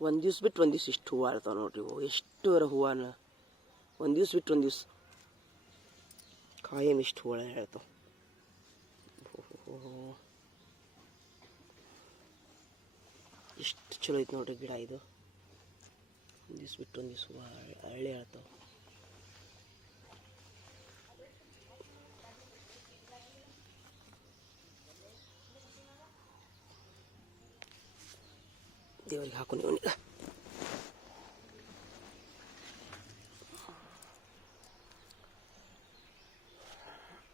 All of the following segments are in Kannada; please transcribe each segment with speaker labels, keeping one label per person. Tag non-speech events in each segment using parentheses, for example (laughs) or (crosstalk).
Speaker 1: ಒಂದು ದಿವ್ಸ ಬಿಟ್ಟು ಒಂದು ದಿವ್ಸ ಇಷ್ಟು ಹೂವು ಆಡ್ತಾವೆ ನೋಡ್ರಿ ಇವು. ಹೂವನ. ಒಂದು ದಿವ್ಸ ಬಿಟ್ಟು ಒಂದು ದಿವ್ಸ ಕಾಯಂ ಇಷ್ಟು ಹೂವು ಹೇಳ್ತಾವೆ ಎಷ್ಟು ಚಲೋ ಐತೆ ನೋಡ್ರಿ ಗಿಡ ಇದು. ಒಂದು ದಿವ್ಸ ಬಿಟ್ಟು ಒಂದು ದಿವ್ಸ ಹೂವು ಹಳ್ಳಿ ಹೇಳ್ತಾವೆ దేవుడికి ఆకుని ఉండిరా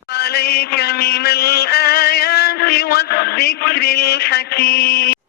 Speaker 2: عليك من الآيات والذكر الحكيم.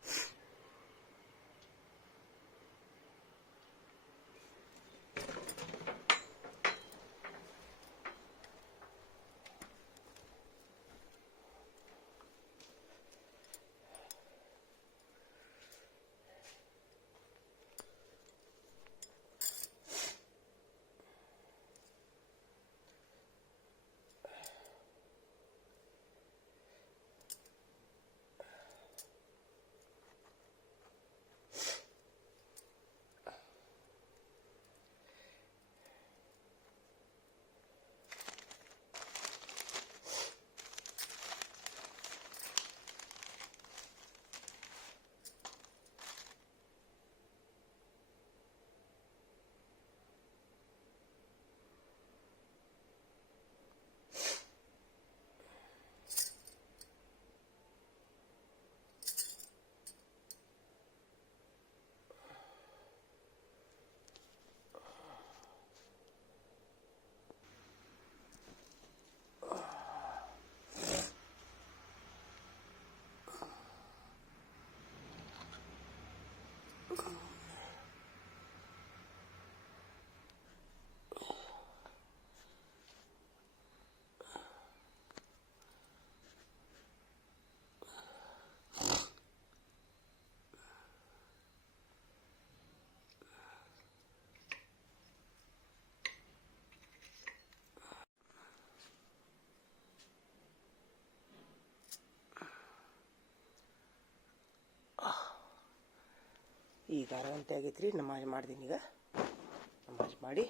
Speaker 1: ಈಗ ಅರ ಗಂಟೆ ಆಗೈತೆ ರೀ ನಮಾಜ್ ಮಾಡ್ದೀನಿ ಈಗ ನಮಾಜ್ ಮಾಡಿ,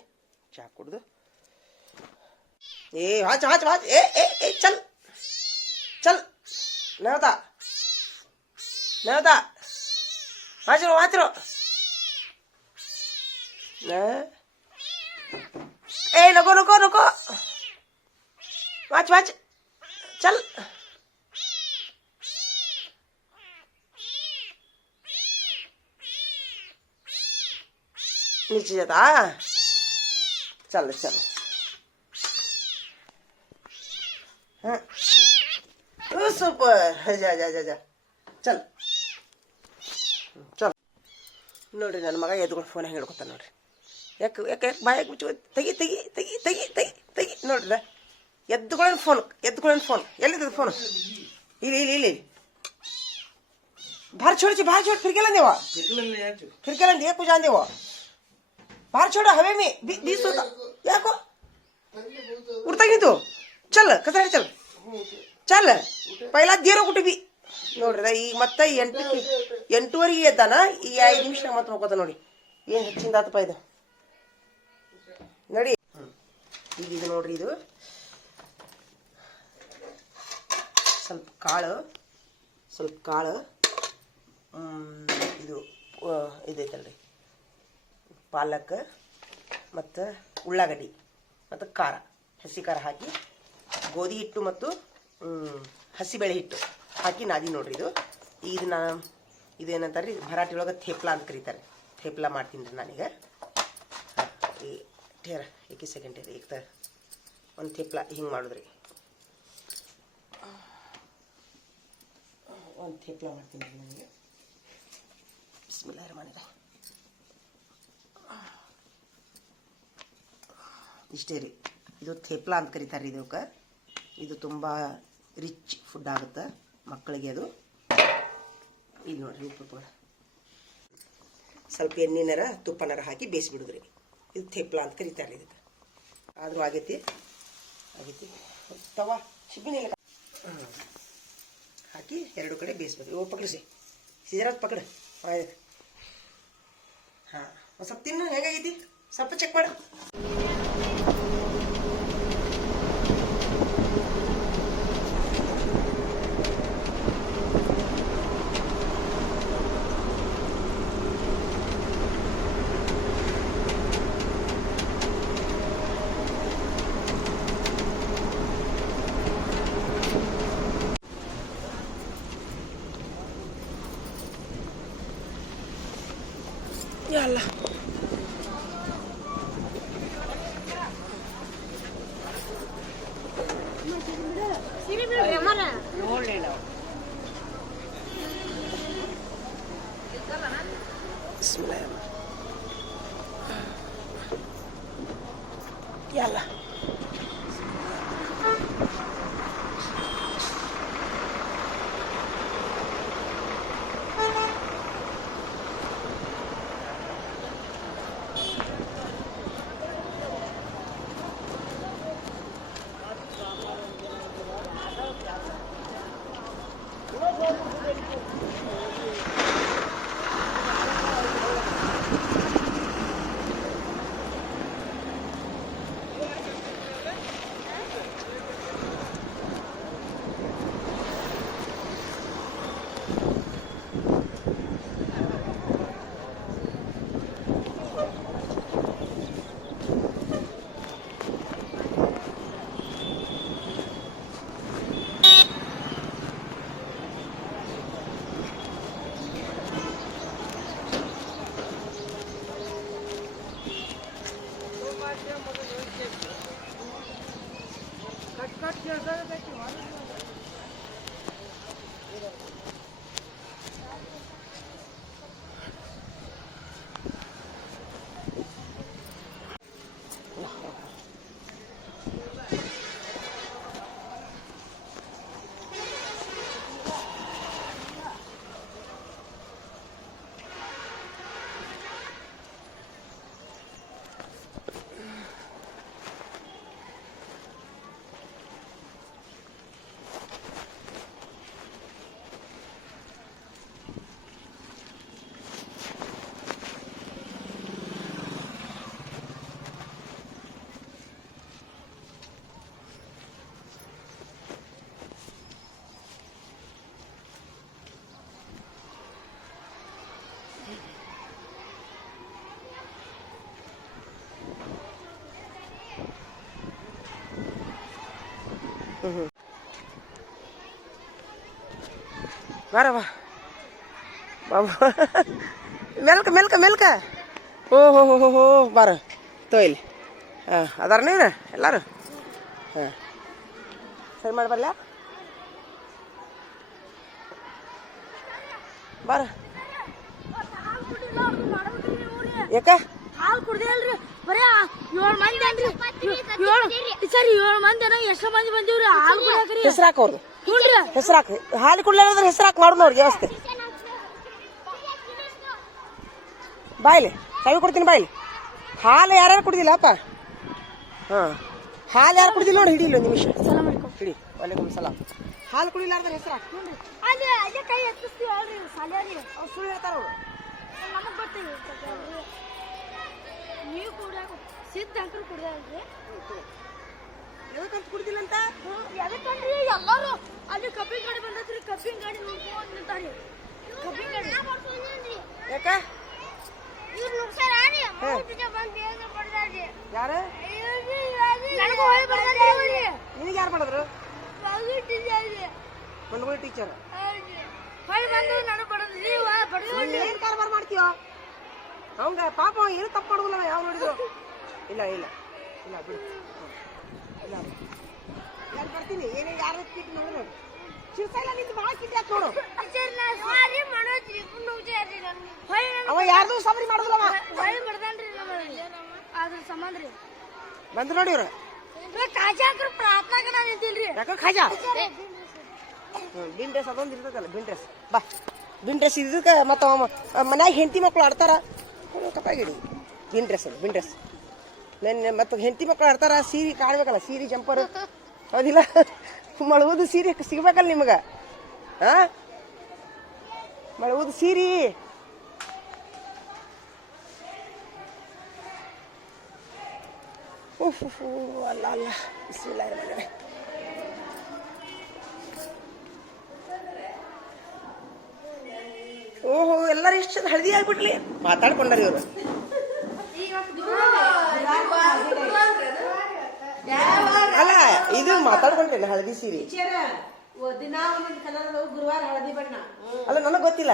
Speaker 1: ಚಾ ಕುಡ್ದು. ಏ ಹಾಚ್ ಹಾಚ್ ಹಾಚ್ ಏ ಏ ಏ, ಚಲ್. ಚಲ್. ನವತ ನವತ ಹಾಚಿರು ಹಾಚಿರು ಏ, ನಗೋ ನಗೋ ನಗೋ. Watch watch. ಚಲ್. नीचे जाता चल चल हाँ ओ, सुपर जा जा जा जा ಚಲ್ ಚಲ್ ನೋಡ್ರಿ ನನ್ನ ಮಗ ಎದ್ಕೊಂಡು ಫೋನ್ ಹೆಂಗೆ ಹಿಡ್ಕೊತಾನೆ ನೋಡ್ರಿ ಯಾಕೆ ಯಾಕೆ ಯಾಕೆ ಬಾಯಾಗ ಮುಚ್ಚು ತೆಗಿ ತೆಗಿ ತೆಗಿ ತೆಗಿ ತೆಗಿ ತೆಗಿ ನೋಡ್ರಿ ಎದ್ದುಕೊಳ್ಳೇನು ಫೋನ್ ಎದ್ದುಕೊಳ್ಳೇನು ಫೋನ್ ಎಲ್ಲಿದ್ದು ಫೋನ್ ಇಲ್ಲಿ ಇಲ್ಲಿ ಇಲ್ಲಿ बाहर छोड़ बाहर छोड़ फिर क्या देवा फिर क्या दिए ಭಾಳ ಚೋಡ ಹವೆ ಮೇ ಬಿ ಯಾಕೋ? ಉಡ್ತಾಗಿದ್ದು ಚಲ್ ಕಸ ಚಲ್. ಚಲ್. ಪೈಲ ದೇವ್ರ ಕುಟುಬಿ. ನೋಡ್ರಿ, ಈ ಮತ್ತೆ ಎಂಟು ಎಂಟೂವರೆಗೆ ಎದ್ದಾನ, ಈ ಐದು ನಿಮಿಷ ಮತ್ತೆ ಹೋಗೋದ ನೋಡಿ. ಏನು ಹೆಚ್ಚಿಂದ ಆತಪ್ಪ ಇದು? ನೋಡಿ. ಈಗ ನೋಡ್ರಿ ಇದು. ಸ್ವಲ್ಪ ಕಾಳು ಸ್ವಲ್ಪ ಕಾಳು. ಇದು ಇದೈತಲ್ರಿ. ಪಾಲಕ್ ಮತ್ತು ಉಳ್ಳಾಗಡ್ಡಿ ಮತ್ತು ಖಾರ. ಹಸಿ ಖಾರ ಹಾಕಿ, ಗೋಧಿ ಹಿಟ್ಟು ಮತ್ತು ಹಸಿಬೇಳೆ ಹಿಟ್ಟು ಹಾಕಿ ನಾದಿ ನೋಡ್ರಿ ಇದು. ಇದನ್ನ ಇದೇನಂತಾರೆ ರೀ ಮರಾಠಿ ಒಳಗೆ ಥೇಪ್ಲ ಅಂತ ಕರೀತಾರೆ. ಥೇಪ್ಲ ಮಾಡ್ತೀನಿ ರೀ ನಾನೀಗ. ಈ ಏಕೆ ಸೆಕೆಂಡ್ ಟೇರ ಈಗ ಒಂದು ಥೇಪ್ಲ ಹಿಂಗೆ ಮಾಡಿದ್ರಿ. ಒಂದು ಥೇಪ್ಲ ಮಾಡ್ತೀನಿ ರೀ ನನಗೆ. ಬಿಸ್ಮಿಲ್ಲ ರಹಮಾನಿರ್ ಇಷ್ಟೇ ರೀ. ಇದು ಥೇಪ್ಲಾ ಅಂತ ಕರೀತಾರೆ ಇದಕ್ಕೆ ಇದು ತುಂಬ ರಿಚ್ ಫುಡ್ ಆಗುತ್ತೆ ಮಕ್ಕಳಿಗೆ ಅದು. ಇದು ನೋಡಿರಿ ಉಪ್ಪು ಸ್ವಲ್ಪ ಎಣ್ಣೆನರ, ತುಪ್ಪನರ ಹಾಕಿ ಬೇಯಿಸ್ಬಿಡುದ್ರಿ. ಇದು ಥೇಪ್ಲಾ ಅಂತ ಕರೀತಾರೆ ಇದಕ್ಕೆ. ಆದರೂ ಆಗೈತಿ. ಆಗೈತಿ. ತವಾ ಶಿಬ್ಬಿನ ಇಲ್ಲ ಹಾಕಿ ಎರಡು ಕಡೆ ಬೇಯಿಸ್ಬೇಕು ಇವು ಪಕಡಿಸಿ ಸಿಜರಾತ್ ಪಕಡು ಹಾಂ, ಒಂದು ಸ್ವಲ್ಪ ತಿನ್ನು, ಹೇಗಾಗೈತಿ? ಸ್ವಲ್ಪ ಚೆಕ್ ಮಾಡು. señala. ಬಾರ ಬಾ. ಬಾಬು. ಮೆಲ್ಕ ಮೆಲ್ಕ ಮೆಲ್ಕ. ಓ ಹೋ ಹೋ ಹೋ ಹೋ ಬಾರ. ತೋ ಇಲ್ಲಿ. ಹಾಂ ಅದಾರ ನೀನು ಎಲ್ಲಾರು? ಹಾಂ. ಸರಿ ಮಾಡಿ ಬರ್ಲ? ಬಾರ. ಯಾಕ?
Speaker 3: ಹಾಲು ಕುಡ್ದೇಲ್ರಿ ಬರೇ ಏಳು ಮಂದಿ ಏಳು ಸರಿ ಏಳು ಮಂದಿ ಏನೋ ಎಷ್ಟೋ ಮಂದಿ ಬಂದಿವ್ರಿ. ಹಾಲು ಕುಡಿಯಾಕ್ರಿ.
Speaker 1: ಹೆಸರು ಹಾಕೋರ್ದು
Speaker 3: ನೋಡ್ರಿ
Speaker 1: ಹೆಸ್ರು ಹಾಕಿ ಹಾಲು ಕುಡ್ಲಾರ್ದ್ರೆ ಹೆಸ್ರು ಮಾಡೋಣ ಮಾಡು ನೋಡಿ ವ್ಯವಸ್ಥೆ. ಬಾಯ್ಲಿ ಕೈ ಕೊಡ್ತೀನಿ ಬಾಯ್ಲಿ. ಹಾಲು ಯಾರ್ಯಾರು ಕುಡ್ದಿಲ್ಲಪ್ಪ ಹಾಂ. ಹಾಲು ಯಾರು ಕುಡ್ದಿಲ್ಲ ನೋಡಿ ಹಿಡಿಲ್ಲ ಒಂದು ನಿಮಿಷ. ಹಿಡಿ ವಾಲೇಕುಮ್ ಸಲಾಮ್ ಹಾಲು ಕುಡಿಲಾರ್ದ್ರೆ ಹೆಸರು ಹಾಕಿ
Speaker 3: ಅದೇ ಅದೇ ಕೈ ಎತ್ತಿಸ್ತೀವಿ ಅಲ್ರಿ ಸಾಲ್ಯಾರಿ
Speaker 1: ಅವ್ರು ಸುಳ್ಳು ಹೇಳ್ತಾರ ಅವರು.
Speaker 3: ನೀವು ಕುಡಿಯಾಕ ಸಿದ್ಧ ಅಂಕರು ಕುಡಿಯಲ್ರಿ
Speaker 1: ಎದಕ್ಕಂತ ಕುಡಿದಿಲ್ಲ ಅಂತ
Speaker 3: ಎದಕ್ಕಂದ್ರಿ? ಎಲ್ಲಾರು ಅಲ್ಲಿ ಕಬ್ಬಿನ ಗಾಡಿ ಬಂದತ್ರಿ ಕಬ್ಬಿನ ಗಾಡಿ ನೋಡ್ಕೊಂಡು ನಿಂತಾರಿ. ಕಬ್ಬಿನ ಗಾಡಿ.
Speaker 1: ಯಾಕ?
Speaker 3: ಇವ್ರು ನುಗ್ಸಾರಿ
Speaker 1: ಹೇ.
Speaker 3: ಬಂದು ಬೇಗ ಬಡ್ದಾರಿ
Speaker 1: ಯಾರು?
Speaker 3: ನನಗೂ ಹೋಗಿ ಬರ್ದಾರಿ
Speaker 1: ನಿನಗೆ ಯಾರು ಮಾಡಿದ್ರು? ಟೀಚರ್.
Speaker 3: ಹೊಳಿ ಬಂದು ನಾನು ನೀವು
Speaker 1: ಏನು ಕಾರ್ಬಾರ್ ಮಾಡ್ತೀಯೋ? ಅವಂಗ ಪಾಪ ಏನು ತಪ್ಪು ಮಾಡುದಿಲ್ಲ ಯಾವ ನೋಡಿದ್ರು? ಇಲ್ಲ ಇಲ್ಲ. ಇಲ್ಲ ಬಿಡು. ಇಲ್ಲ ನಾನು ಬರ್ತೀನಿ? ಏನೇ ಯಾರು ಕಿಟ್ ನೋಡು ಶಿವಸೈಲ ನಿಂದು ಭಾಳ ಕಿಟ್ ಯಾಕೆ ನೋಡು? ಅವ ಯಾರ್ದು ಸಬರಿ ಮಾಡುದಿಲ್ಲ
Speaker 3: ಅದ್ರ ಸಂಬಂಧ ರೀ
Speaker 1: ಬಂದ್ರು ನೋಡಿ ಇವ್ರು.
Speaker 3: ಕಾಜಾಕ್ರ ಪ್ರಾರ್ಥನಾಗ ನಾನು ನಿಂತಿಲ್ರಿ.
Speaker 1: ಯಾಕೆ ಖಾಜಾ ಬಿನ್ ಡ್ರೆಸ್ ಅದೊಂದು ಇರ್ತದಲ್ಲ ಬಿನ್ ಡ್ರೆಸ್. ಬಾ. ಬಿನ್ ಡ್ರೆಸ್ ಇದಕ್ಕೆ ಮತ್ತು ಮನ್ಯಾಗ ಹೆಂಡತಿ ಮಕ್ಳು ಆಡ್ತಾರ. ಕಪ್ಪಾಗಿಡಿ ಬಿನ್ ಡ್ರೆಸ್ ಅದು ಬಿನ್ ಡ್ರೆಸ್. ನೆನ್ನೆ ಮತ್ತೆ ಹೆಂಡತಿ ಮಕ್ಕಳು ಆಡ್ತಾರ ಸೀರೆ ಕಾಣ್ಬೇಕಲ್ಲ, ಸೀರೆ ಜಂಪರ್. ಹೌದಿಲ್ಲ? ಮಳವುದು ಸೀರೆ ಸಿಗ್ಬೇಕಲ್ಲ ನಿಮಗೆ? ಹಾಂ ಮಳವುದು ಸೀರೆ. ಅಲ್ಲ ಅಲ್ಲ. ಬಿಸಿಲ ಓಹೋ, ಎಲ್ಲರೂ ಎಷ್ಟು ಹಳದಿ ಆಗ್ಬಿಟ್ಲಿ? ಮಾತಾಡ್ಕೊಂಡ್ರಿ ಇವರು. ಇದು ಮಾತಾಡ್ಕೊಂಡೇನೆ ಹಳದಿ ಸೀರೆ.
Speaker 4: ದಿನ ಒಂದೊಂದು ಕಲರ್ ಗುರುವಾರ ಹಳದಿ ಬಣ್ಣ.
Speaker 1: ಅಲ್ಲ ನನಗೆ ಗೊತ್ತಿಲ್ಲ.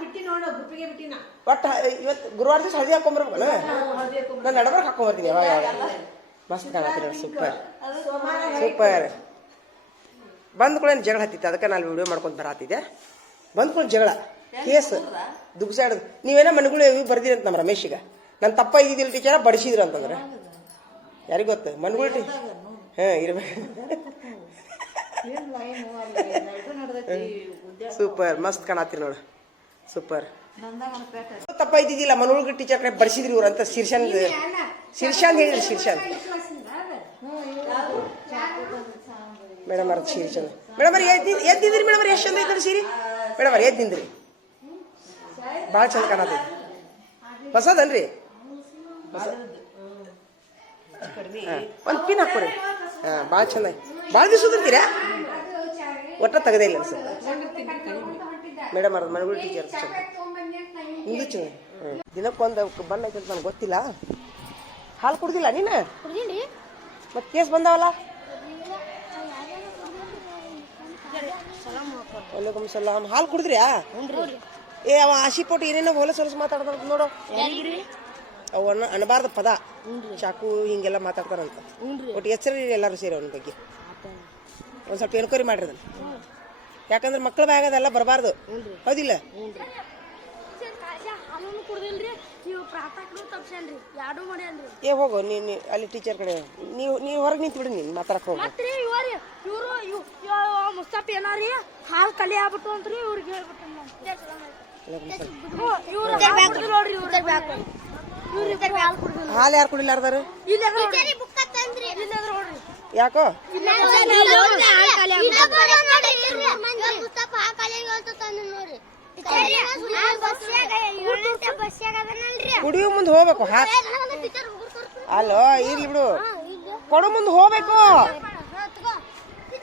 Speaker 4: ಬಿಟ್ಟಿ ನೋಡು ಗುಪ್ಪಿಗೆ ಬಿಟ್ಟಿನ.
Speaker 1: ಒಟ್ಟು ಇವತ್ತು ಗುರುವಾರ ದಿವಸ ಹಳದಿ ಹಾಕೊಂಬರ್ಬೇಕನ ನಾನು ನಡಬರ್ಕ್ ಹಾಕೊಂಬರ್ತೀನಿ ಯಾವಾಗ ಯಾವಾಗ. ಮಸ್ತ್ ಕಾಣತ್ತೀರ ಸೂಪರ್ ಸೂಪರ್ ಬಂದ ಕೂಡ ಜಗಳ ಹತ್ತಿತ್ತು ಅದಕ್ಕೆ ನಾನು ವಿಡಿಯೋ ಮಾಡ್ಕೊಂಡು ಬರತ್ತಿದ್ದೆ ಬಂದ ಕೂಡ ಜಗಳ. ಕೇಸ್. ದುಗ್ಸಾಡದ್ ನೀವೇನ ಮನೆಗಳು ಬರ್ದಿರ ಅಂತ ನಮ್ಮ ರಮೇಶಿಗ. ನನ್ನ ತಪ್ಪ ಇದ್ದಿದ್ದಿಲ್ಲ ಟೀಚರ ಬಡಿಸಿದ್ರು ಅಂತಂದ್ರೆ. ಯಾರಿಗೊತ್ತು ಮನ್ಗಳು ಹಾಂ ಇರ್ಬೇಕು. ಸೂಪರ್ ಮಸ್ತ್ ಕಾಣತ್ತೀರಿ ನೋಡು. ಸೂಪರ್. ತಪ್ಪ ಇದ್ದಿದ್ದಿಲ್ಲ ಮನೋಳ್ಗ ಟೀಚರ್ ಕಡೆ ಬರ್ಸಿದ್ರಿ ಇವ್ರಂತ ಶೀರ್ಷಾನ್ ಶೀರ್ಷಾನ್ ಹೇಳಿದ್ರಿ ಶೀರ್ಷಾನ್. ಮೇಡಮ್ ಅರ್ಧ ಶೀರ್ಷನ್. ಮೇಡಮ್ ಅವ್ರಿ ಎದ್ದಿದ್ರಿ ಮೇಡಮ್ ಅವ್ರಿ ಎಷ್ಟು ಚಂದ ಇದ್ರಿ ಸೀರಿ? ಮೇಡಮ್ ಅವ್ರಿ ಎದ್ದಿಂದ್ರಿ ಭಾಳ ಚಂದ ಕಾಣತ್ತ. ಹೊಸದನ್ರಿ ಒಂದು ಪಿನ್ ಹಾಕೋರಿ ಹಾಂ ಭಾಳ ಚಂದ ಭಾಳ ದಿವಸ ಉದ್ರತೀರಾ ಒಟ್ಟ ತೆಗದೇ ಇಲ್ಲ ಸರ್ ಮೇಡಮ್ ಅವ್ರ ಮನೆಗಳು ಟೀಚರ್ ಚಂದ. ಹ್ಞೂ ದಿನಕ್ಕೊಂದು ಬಣ್ಣ ಐತೆ ಅಂತ ನನಗೆ ಗೊತ್ತಿಲ್ಲ. ಹಾಲು ಕುಡ್ದಿಲ್ಲ ನೀನು? ಮತ್ತೆ ಕೇಸ್ ಬಂದಾವಲ್ಲ? ವಲೈಕುಮ್ ಸಲಾಮ್ ಹಾಲು ಕುಡಿದ್ರ್ಯಾ? ಏ ಅವ ಆಶಿಪೋಟ್ ಏನೇನೋ ಹೊಲಸ ಹೊಲಸು ಮಾತಾಡ್ತಾರ ನೋಡು. ಅವ ಅನ್ನ ಪದ. ಚಾಕು ಹಿಂಗೆಲ್ಲ ಮಾತಾಡ್ತಾರಂತ. ಒಟ್ಟು ಎಚ್ಚರ ಎಲ್ಲರೂ ಸೇರಿ ಅವನ ಬಗ್ಗೆ. ಒಂದು ಸ್ವಲ್ಪ ಎನ್ಕ್ವೈರಿ ಮಾಡಿರಿ ಅದನ್ನ. ಯಾಕಂದ್ರೆ ಮಕ್ಕಳ ಬ್ಯಾಗದೆಲ್ಲ ಬರಬಾರ್ದು. ಹೌದಿಲ್ಲ? ಏ ಹೋಗು ನೀ ನೀ ಅಲ್ಲಿ ಟೀಚರ್ ಕಡೆ ನೀವು ನೀವು ಹೊರಗೆ ನಿಂತು ಬಿಡಿ ನೀನು ಮಾತಾಡಕ್ಕೆ ಹೋಗು.
Speaker 5: ಮತ್ರಿ ಇವ್ರಿ ಇವರು ಮುಸ್ತಫ್ ಏನಾರಿ? ಹಾಲು ಕಲಿ ಆಗ್ಬಿಟ್ಟು ಅಂತ್ರಿ ಇವ್ರಿಗೆ ಹೇಳ್ಬಿಟ್ಟು ನೋಡ್ರಿ ಹಾಲು
Speaker 1: ಯಾರು ಕುಡಿಲಾರ್ದಾರು
Speaker 5: ಇಲ್ಲ ಇಲ್ಲ
Speaker 1: ಯಾಕೋ ಕುಡಿಯೋ ಮುಂದೆ ಹೋಗ್ಬೇಕು ಹಾ ಅಲ್ಲೋ ಇರ್ಲಿ ಬಿಡು ಕೊಡೋ ಮುಂದೆ ಹೋಗ್ಬೇಕು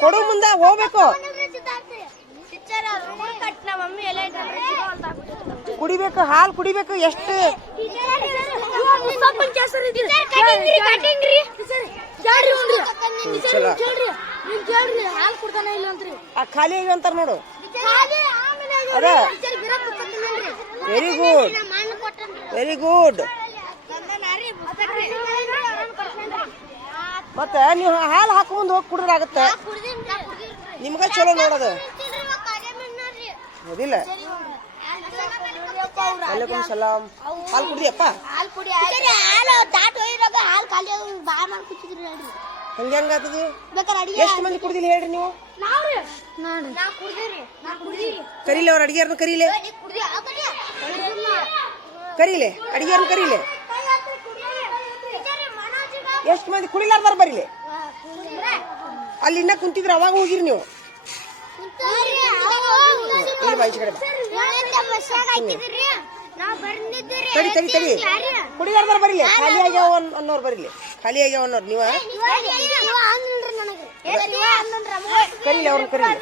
Speaker 1: ಕೊಡೋ ಮುಂದೆ ಹೋಗ್ಬೇಕು
Speaker 5: ನಮ್ಮ ಮಮ್ಮಿ ಎಲ್ಲ
Speaker 1: ಕುಡಿಬೇಕು ಹಾಲು ಕುಡಿಬೇಕು ಎಷ್ಟು ಆ ಖಾಲಿ ಆಗಿ ಅಂತಾರ ನೋಡು. ಅದ. ವೆರಿ ಗುಡ್ ವೆರಿ ಗುಡ್ ಮತ್ತೆ ನೀವು ಹಾಲು ಹಾಕೊಂಡ್ ಹೋಗಿ ಕುಡಿದ್ರಾಗತ್ತೆ ನಿಮ್ಗೆ ಚಲೋ ನೋಡೋದು. ಹೌದಿಲ್ಲ. ವಲೈಕುಮ್ ಸಲಾಂ ಹಾಲು ಕುಡಿಯಪ್ಪ?
Speaker 5: ಹಾಲು ಕುಡಿ ಹಾಲು ತಾಟ್ ಒಯ್ದಾಗ ಹಾಲು ಖಾಲಿ ಬಾಯ್ ಮಾಡಿ ಕೂತಿದ್ರಿ ನೋಡ್ರಿ
Speaker 1: ಹಂಗೆ ಹಂಗಾತದು
Speaker 5: ಬೇಕಾದ್ರೆ ಅಡಿಗೆ
Speaker 1: ಎಷ್ಟು ಮಂದಿ ಕುಡ್ದಿಲ್ಲ ಹೇಳ್ರಿ ನೀವು?
Speaker 5: ನಾವ್ರಿ? ನಾನು ನಾ ಕುಡ್ದಿರಿ ನಾ ಕುಡ್ದಿರಿ
Speaker 1: ಕರೀಲೆ ಅವ್ರ ಅಡಿಗೆಯವ್ರನ್ನ ಕರೀಲೆ? ಕರೀಲೆ ಅಡಿಗೆಯವ್ರನ್ನ ಕರೀಲೆ? ಎಷ್ಟು ಮಂದಿ ಕುಡಿಲಾರ್ದಾರ ಬರೀಲೆ? ಅಲ್ಲಿ ಇನ್ನ ಕುಂತಿದ್ರೆ ಅವಾಗ ಹೋಗಿರಿ ನೀವು. ಇಲ್ಲಿ ಬಾ ಈಚೆ ಕಡೆ ಬಾ. ತಡಿ ತಡಿ ತಡಿ. ಕುಡಿಲಾರ್ದಾರ ಬರಲಿ ಖಾಲಿ ಆಗ್ಯಾವ ಅನ್- ಅನ್ನೋರು ಬರಲಿ ಖಾಲಿ ಆಗ್ಯಾವ ಅನ್ನೋರು, ನೀವ? ಕರೀಲಿ, ಅವ್ರನ್ನ ಕರೀಲಿ.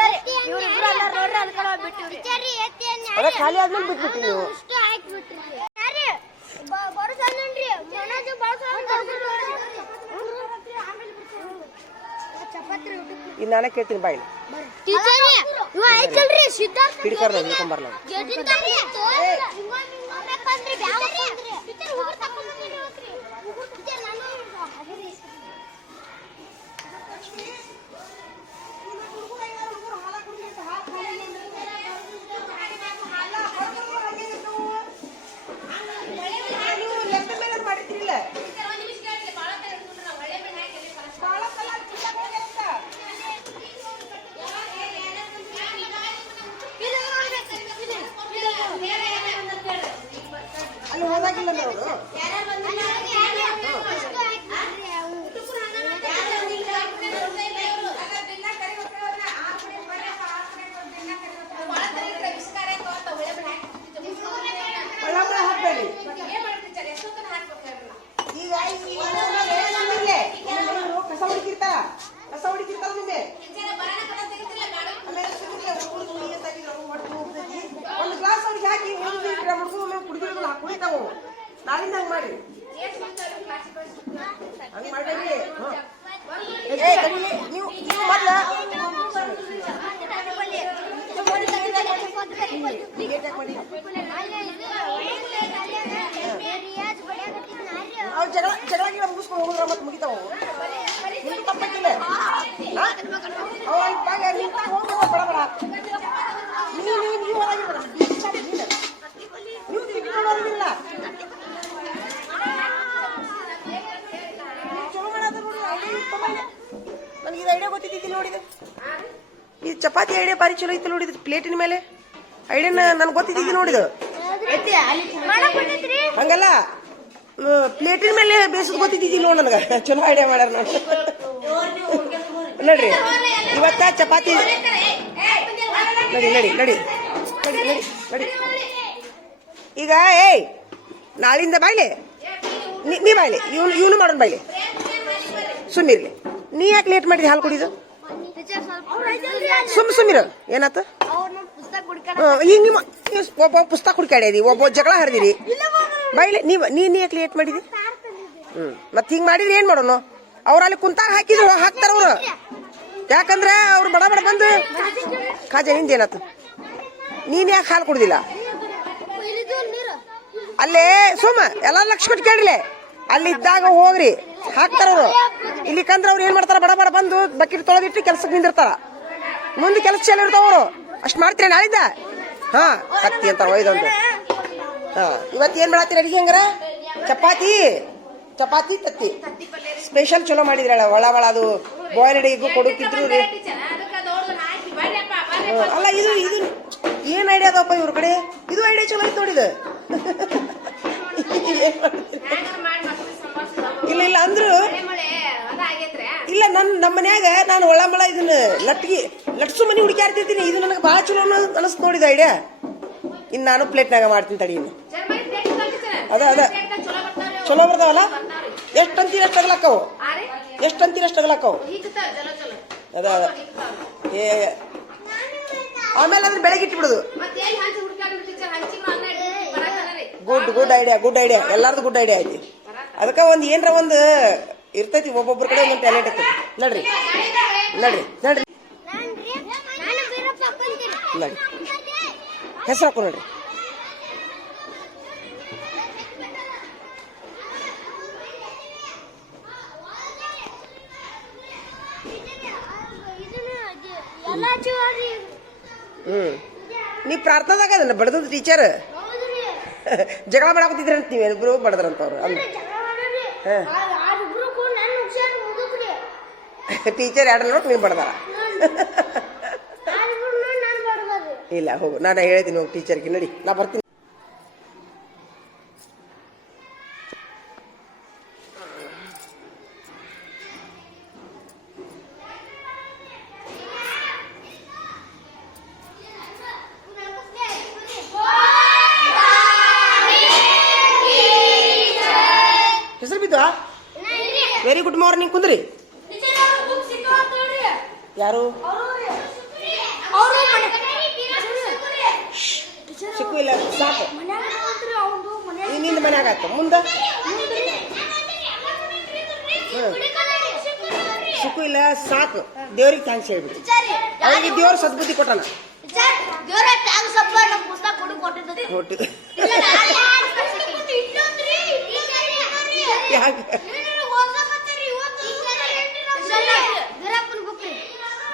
Speaker 1: ಅದ ಖಾಲಿ ಆದ್ಮೇಲೆ ಬಿಟ್ಬಿಟ್ರಿ ನೀವು. ಈಗ ನಾನೇ ಕೇಳ್ತೀನಿ ಬಾಯಿ ಹಿಡ್ಕರ್ಲ ಹಿಡ್ಕೊಂಬರ್ಲ ಅಲ್ಲಿ ಹೋದಾಗಿಲ್ಲ ನೋಡು ಮುಡ್ಸು ಕುಡಿದಿರೋದಿಲ್ಲ ಕುಡಿತಾವು. ನಾಳಿಂದ ಮಾಡಿ. ಚಲೋ ಐತಿ ನೋಡಿದ್ರು ಪ್ಲೇಟಿನ ಮೇಲೆ. ಐಡಿಯಾನ ನನಗೆ ಗೊತ್ತಿದ್ದಿ ನೋಡಿದ ಹಂಗಲ್ಲ ಪ್ಲೇಟಿನ ಮೇಲೆ ಬೇಸದ್ ಗೊತ್ತಿದ್ದೀನಿ ನೋಡ್ ನನಗೆ. ಚಲೋ ಐಡಿಯಾ ಮಾಡ್ಯಾರ ನೋಡಿ. ನೋಡ್ರಿ ಇವತ್ತ ಚಪಾತಿ. ನಡಿ ನಡಿ ನಡಿ. ನಡಿ ನಡಿ ನಡಿ. ಈಗ ಏಯ್ ನಾಳಿಂದ ಬಾಯ್ಲೆ? ನೀ ನೀ ಬಾಯ್ಲೆ ಇವನು ಇವನು ಮಾಡೋಣ ಬಾಯ್ಲೆ. ಸುಮ್ಮಿರ್ಲಿ ನೀ ಯಾಕೆ ಲೇಟ್ ಮಾಡಿದಿ ಹಾಲು ಕುಡಿದು? ಸುಮ್ ಸುಮ್ಮಿರ ಏನಾತ?
Speaker 5: ಹುಡ್ಕಾಡ
Speaker 1: ಹಿಂಗೆ ಒಬ್ಬ ಪುಸ್ತಕ ಹುಡ್ಕಾಡ್ಯಾದಿ ಒಬ್ಬ ಜಗಳ ಹರಿದಿರಿ ಬೈಲಿ ನೀವ್, ನೀ ನೀ ಯಾಕೆ ಲೇಟ್ ಮಾಡಿದಿ? ಹ್ಮ್, ಮತ್ತೆ ಹಿಂಗ್ ಮಾಡಿದ್ರೆ ಏನ್ ಮಾಡೋನು? ಅವ್ರ ಅಲ್ಲಿ ಕುಂತಾಗ ಹಾಕಿದ್ರು, ಹಾಕ್ತಾರ ಅವರು. ಯಾಕಂದ್ರೆ ಅವ್ರು ಬಡ ಬಡ ಬಂದು ಕಾಜ ನಿಂದ ಏನಾತ? ನೀನ್ ಯಾಕೆ ಹಾಲು ಕುಡ್ದಿಲ್ಲ? ಅಲ್ಲೇ ಸುಮ್ಮ ಎಲ್ಲ ಲಕ್ಷ ಕೊಟ್ಟು ಅಲ್ಲಿ ಇದ್ದಾಗ ಹೋಗ್ರಿ. ಹಾಕ್ತಾರ ಅವ್ರು. ಇಲ್ಲಿ ಕಂದ್ರ ಅವ್ರು ಏನ್ ಮಾಡ್ತಾರ? ಬಡ ಬಡ ಬಂದು ಬಕೆಟ್ ತೊಳೆದಿಟ್ಟು ಕೆಲ್ಸಕ್ಕೆ ನಿಂದಿರ್ತಾರ. ಮುಂದೆ ಕೆಲಸ ಚೆಲ್ಲ ಇರ್ತಾವ್ರು ಅಷ್ಟ್ ಮಾಡ್ತೀರ ನಾಳಿದ್ದ? ಹಾ, ಕತ್ತಿ ಅಂತ ಒಯ್ದೊಂದು. ಹಾ, ಇವತ್ತು ಏನ್ ಮಾಡತ್ತೀರಿ ಅಡಿಗೆ ಹಂಗಾರ? ಚಪಾತಿ. ಚಪಾತಿ, ತತ್ತಿ. ಸ್ಪೆಷಲ್ ಚಲೋ ಮಾಡಿದ್ರಲ್ಲ, ಒಳ ಒಳ ಅದು ಬಾಯ್ಲ್ ಅಡಿಗೆಗೂ ಕೊಡುತ್ತಿದ್ರು. ಅಲ್ಲ, ಇದು ಇದು ಏನ್ ಐಡಿಯಾ ಅದಪ್ಪ ಇವ್ರ ಕಡೆ? ಇದು ಐಡಿಯಾ ಚಲೋ ಐತೆ ನೋಡಿದ (laughs) ಇಲ್ಲ ಇಲ್ಲ ಅಂದ್ರು ಇಲ್ಲ, ನನ್ ನಮ್ಮ ಮನ್ಯಾಗ ನಾನು ಒಳಮಳ ಇದನ್ನ ಲಟ್ಗಿ ಲಟ್ಸು ಮನಿ ಹುಡುಕ್ಯಾಡ್ತಿರ್ತೀನಿ ಇದು ನನಗೆ ಭಾಳ ಚಲೋ ಅನಸ್ತ್ ನೋಡಿದ ಐಡಿಯಾ. ಇನ್ನು ನಾನು ಪ್ಲೇಟ್ನಾಗ ಮಾಡ್ತೀನಿ ತಡಿ ಅದ ಅದ. ಚಲೋ ಬರ್ತಾವಲ್ಲ? ಎಷ್ಟು ಅಂತೀರ ಎಷ್ಟು ಅಗಲಕ್ಕವು? ಎಷ್ಟು ಅಂತೀರ ಎಷ್ಟು ಅಗಲಕ್ಕವು? ಅದ ಅದ. ಏ ಆಮೇಲೆ ಅದ್ರ ಬೆಳಗ್ಗೆ ಇಟ್ಬಿಡುದು. Good good idea good idea ಎಲ್ಲಾರ್ದು ಗುಡ್ ಐಡಿಯಾ ಐತಿ. ಅದಕ್ಕೆ ಒಂದು ಏನ್ರ ಒಂದು ಇರ್ತೈತಿ ಒಬ್ಬೊಬ್ಬರ ಕಡೆ ಒಂದು ಟ್ಯಾಲೆಂಟ್ ಐತಿ. ನಡ್ರಿ ನಡ್ರಿ ನಡ್ರಿ. ನಡಿ ಹೆಸರು ಹಾಕು ನೋಡ್ರಿ. ಹ್ಮ್. ನೀ ಪ್ರಾರ್ಥನಾದಾಗ ಅದನ್ನ ಬಡದ ಟೀಚರ್ ಜಗಳ ಮಾಡಾಕತ್ತಿದ್ರಂತ ಅಂತ ಇಬ್ಬರು ಬಡದ್ರಂತವ್ರು.
Speaker 5: ಅವ್ರು
Speaker 1: ಟೀಚರ್ ಎರಡು ನೋಟ್ ನೀನು ಬಡದಾರ ಇಲ್ಲ ಹೋಗು. ನಾನು ಹೇಳ್ತೀನಿ ಹೋಗಿ ಟೀಚರ್ಗೆ ನಡಿ. ನಾ ಬರ್ತೀನಿ ಹೆಸರು ಬಿದ್ದು ವೆರಿ ಗುಡ್ ಮಾರ್ನಿಂಗ್ ಕುಂದ್ರಿ ಯಾರು ಸಿಕ್ಕು ಇಲ್ಲ ಸಾಕು ಈ ನಿಂದ ಮನ್ಯಾಗ ಆಯ್ತು ಮುಂದೆ ಸಿಕ್ಕು ಇಲ್ಲ ಸಾಕು. ದೇವ್ರಿಗೆ ಥ್ಯಾಂಕ್ಸ್ ಹೇಳ್ಬಿಟ್ಟು. ಅವ್ರಿಗೆ ದೇವ್ರ ಸದ್ಬುದ್ಧಿ ಕೊಟ್ಟಾನ
Speaker 5: ದೇವ್ರ ಟ್ಯಾಂಕ್ ಸಪ್ಪ ನಮ್ಮ ಪುಸ್ತಕ ಕೊಡು ಕೊಟ್ಟಿದ್ದದು
Speaker 1: ಕೊಟ್ಟು.
Speaker 5: ಇಲ್ಲ
Speaker 1: ಯಾಕೆ?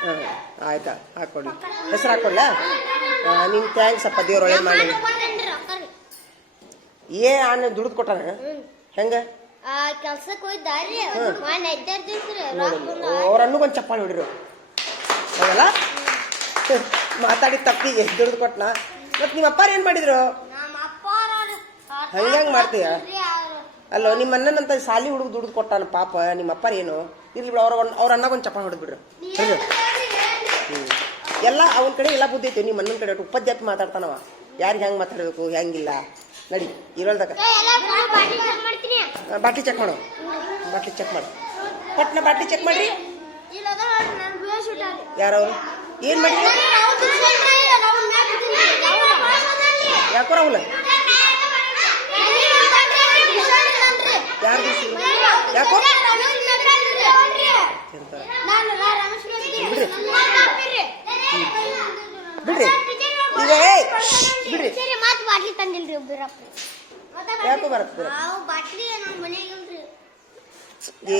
Speaker 1: ಹಾಂ ಆಯ್ತಾ ಹಾಕೊಡಿ ಹೆಸರು ಹಾಕೊಳ್ಳ ನಿನ್ ಥ್ಯಾಂಕ್ಸ್ ಅಪ್ಪ ದೇವ್ರ ಒಳ್ಳೇದು ಮಾಡಿ. ಏ ಅಣ್ಣ ದುಡ್ದು ಕೊಟ್ಟಾನ ಹೆಂಗ?
Speaker 5: ಕೆಲ್ಸಕ್ಕೆ ಹೋಯ್ದಾರಿ ಮಾಡಿ ಎದ್ದಾರ್ದಿಸ್ರಿ
Speaker 1: ಅವ್ರ ಅಣ್ಣಗೊಂದು ಚಪ್ಪಾಳಿ ಹೊಡಿರು ಹೌದಲ್ಲ? ಮಾತಾಡಿದ ತಪ್ಪಿಗೆ ದುಡ್ದು ಕೊಟ್ನ. ಮತ್ ನಿಮ್ಮ ಅಪ್ಪಾರ ಏನ್ ಮಾಡಿದ್ರು?
Speaker 5: ನಮ್ಮ ಅಪ್ಪ
Speaker 1: ಮಾಡ್ತೀಯ? ಅಲ್ಲೋ ನಿಮ್ಮ ಅಣ್ಣನಂತ ಸಾಲಿ ಹುಡುಗ ದುಡ್ದು ಕೊಟ್ಟಾನ ಪಾಪ. ನಿಮ್ಮ ಅಪ್ಪಾರ ಏನು? ಇರ್ಲಿ ಬಿಡು ಅವ್ರ ಅವ್ರ ಅಣ್ಣಗೊಂದು ಚಪ್ಪಾಳಿ ಹೊಡೆದ್ ಬಿಡ್ರು. ಎಲ್ಲ ಅವನ ಕಡೆ ಎಲ್ಲ ಬುದ್ಧಿ ಐತಿ. ನಿಮ್ಮ ಅಣ್ಣನ ಕಡೆ ಉಪದ್ಯಾಪಿ ಮಾತಾಡ್ತಾನವ. ಯಾರಿಗೆ ಹೆಂಗ್ ಮಾತಾಡ್ಬೇಕು? ಹೆಂಗಿಲ್ಲ ನಡಿ ಇರೋಲ್ದಾಗ. ಬಾಟ್ಲಿ ಚೆಕ್ ಮಾಡು. ಬಾಟ್ಲಿ ಚೆಕ್ ಮಾಡು. ಪಟ್ನ ಬಾಟ್ಲಿ ಚೆಕ್ ಮಾಡ್ರಿ. ಯಾರವ್ರು? ಏನ್ ಮಾಡಿದ್ರಿ ಯಾಕೋ ರಾಹುಲ್? ಯಾರು ಯಾಕೋ? ಬಿಡ್ರಿ. ಬಿಡ್ರಿ. ಏ ಬಿಡ್ರಿ.
Speaker 5: ಬಾಟ್ಲಿ ತಂದಿಲ್ರಿ ಒಬ್ಬಿರಪ್ಪ
Speaker 1: ಯಾಕೋ ಬರುತ್ತೆ
Speaker 5: ನಾವು ಬಾಟ್ಲಿ ನಮ್ಮ ಮನೆಗೆ ಇಲ್ರಿ?
Speaker 1: ಏ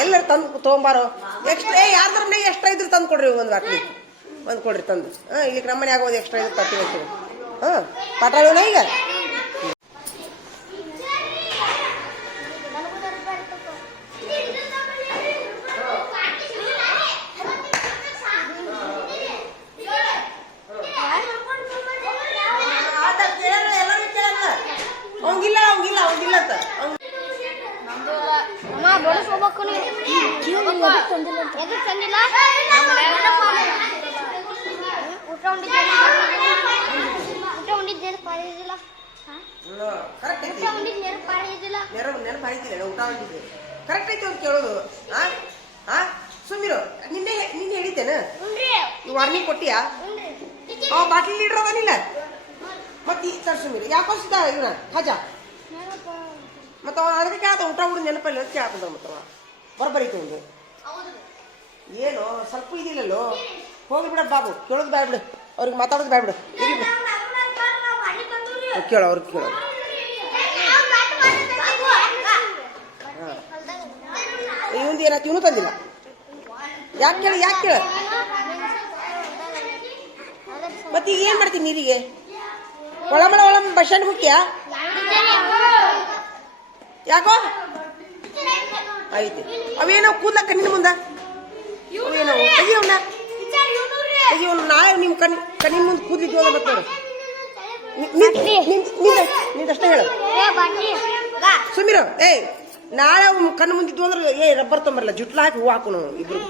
Speaker 1: ಎಲ್ಲರ ತಂದು ತೊಗೊಂಬಾರೋ? ಎಕ್ಸ್ಟ್ರಾ ಯಾರ್ದ್ರ ಮನೆ ಎಕ್ಸ್ಟ್ರಾ ಇದ್ರೆ ತಂದು ಕೊಡ್ರಿ ಒಂದು ಬಾಟ್ಲಿ. ಒಂದು ಕೊಡ್ರಿ ತಂದು. ಹಾಂ ಈಗ ನಮ್ಮ ಮನೆ ಆಗೋದು ಎಕ್ಸ್ಟ್ರಾ ಇದ್ರೆ ತರ್ತೀವಿ ಹಾ ಹಾಂ ಪಟಾಳೋಣ ಈಗ ಅವಂಗಿಲ್ಲ ಅವಂಗಿಲ್ಲ ಅವಂಗಿಲ್ಲ ಅಂತ ಅವ್ನ್
Speaker 5: ಅಮ್ಮ ಬಡಿಸ್ಕೋಬೇಕು ಎದಕ್ಕೆ ತಂದಿಲ್ಲ ಊಟ ಉಂಡಿದ್ದೇನೆ ಊಟ ಉಂಡಿದ್ದೇನೆ ಪಾರಿದಿಲ್ಲ
Speaker 1: ಕರೆಕ್ಟ್ ಐತಿ
Speaker 5: ಊಟ ಉಂಡಿದ್ದೇನೆ ಪಾರಿದಿಲ್ಲ
Speaker 1: ನೆರವು ನೆನಪು ಆಯ್ತಿಲ್ಲ ಊಟ ಮಾಡಿದ್ದೆ ಕರೆಕ್ಟ್ ಐತೆ ಅವ್ರು ಕೇಳೋದು ಹಾ ಆ ಸುಮ್ಮಿರು ನಿನ್ನೆ ನಿನ್ನೆ ಹೇಳಿದ್ದೇನೆ ವಾರ್ನಿಂಗ್ ಕೊಟ್ಟಿಯಾ ಅವ ಬಾಟ್ಲಿ ಲೀಡ್ರ್ ಅದನಿಲ್ಲ ಮತ್ತೆ ಸರ್ ಸುಮ್ಮಿರು ಯಾಕೋ ಸಿದ್ದ ಇವನ ಹಜ ಮತ್ತೆ ಅವ ಅದಕ್ಕೆ ಕೇಳ್ದ ಊಟ ಬಿಡು ನೆನಪಲ್ಲಿ ಅಂತ ಕೇಳ್ಕೊಂಡ ಮತ್ತವ ಬರ್ಬರೀತಿ ಒಂದು ಏನು ಸ್ವಲ್ಪ ಇದಿಲ್ಲಲ್ಲೋ ಹೋಗಿ ಬಿಡ ಬಾಬು ಕೇಳೋದು ಬ್ಯಾಡ ಬಿಡು ಅವ್ರಿಗೆ ಮಾತಾಡೋದು ಬ್ಯಾಡ ಬಿಡು ಬಿಡು. ಅವ್ರಿಗೆ ಕೇಳು ಏನಾಯ್ತು ಇವನು ತಂದಿಲ್ಲ. ಯಾಕೆ ಕೇಳಿ ಯಾಕೆ ಕೇಳ? ಮತ್ತೆ ಈಗ ಏನ್ ಮಾಡ್ತೀನಿ ನೀರಿಗೆ? ಒಳಮಳ ಒಳಮ ಬಸ್ ಸ್ಟ್ಯಾಂಡ್ ಯಾಕೋ? ಐತೆ ಅವೇನೋ ಕೂದಲ ಕಣ್ಣಿನ ಮುಂದ? ಅವೇನೋ? ತೆಗಿಯವನ್ನ ಅಯ್ಯೋ ನಾಯ ನಿಮ್ಮ ಕಣ್ ಕಣ್ಣಿನ ಮುಂದೆ ಕೂದ್ಲಿದ್ದು ಹೋದ ನೋಡು ನಿಂದಷ್ಟೇ ಹೇಳು. ಸುಮಿರು ಏಯ್. ನಾಳೆ ಅವ್ನು ಕಣ್ಣು ಮುಂದಿದ್ದು ಅಂದ್ರೆ ಏ ರಬ್ಬರ್ ತೊಂಬರಲ್ಲ ಜುಟ್ಲ ಹಾಕಿ ಹೂ. ಹಾಕೋಣ ಇಬ್ರು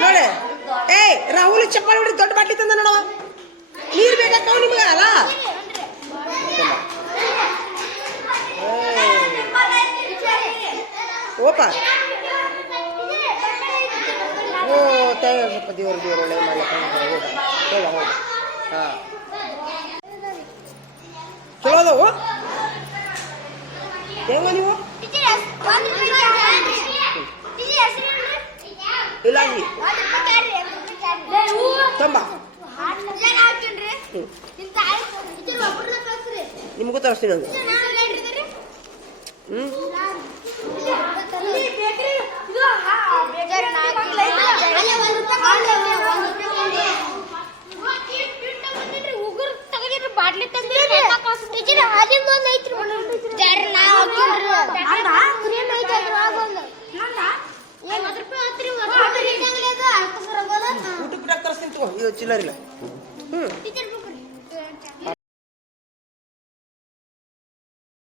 Speaker 1: ನೋಡಿ. ಏಯ್ ರಾಹುಲ್ ಚಪ್ಪಾಳಿ ಹೊಡಿ ದೊಡ್ಡ ಬಾಟ್ಲಿ ತಂದ ನೋಡವ ನೀರ್ ಬೇಕಾಕ ನಿಮಗೆ? ಅಲ್ಲ. ಓಪ. ಓ ತಯಾರಪ್ಪ ದೇವ್ರ ದೇವ್ರ ಒಳ್ಳೆ ಮಾಡ್ಲಕ್ಕ. ಹೋಗ. ಹೋಗ. ಹಾ. ಚಲೋ ಅದಾವು ಹೆಂಗ ನೀವು? ಇಲ್ಲ ತಂಬ. ನಿಮಗೂ ತರಿಸ್ತೀನಿ ನಂಗೆ ಹ್ಮ್?
Speaker 5: ಬಾಟ್ಲಿ
Speaker 1: ಊಟಕ್ಕೆ ಬಿಡಕ್ಕೆ ತಗೋ. ಇದು ಚಿಲ್ಲರಿಲ್ಲ. ಹ್ಞೂ
Speaker 5: ಟೀಚರ್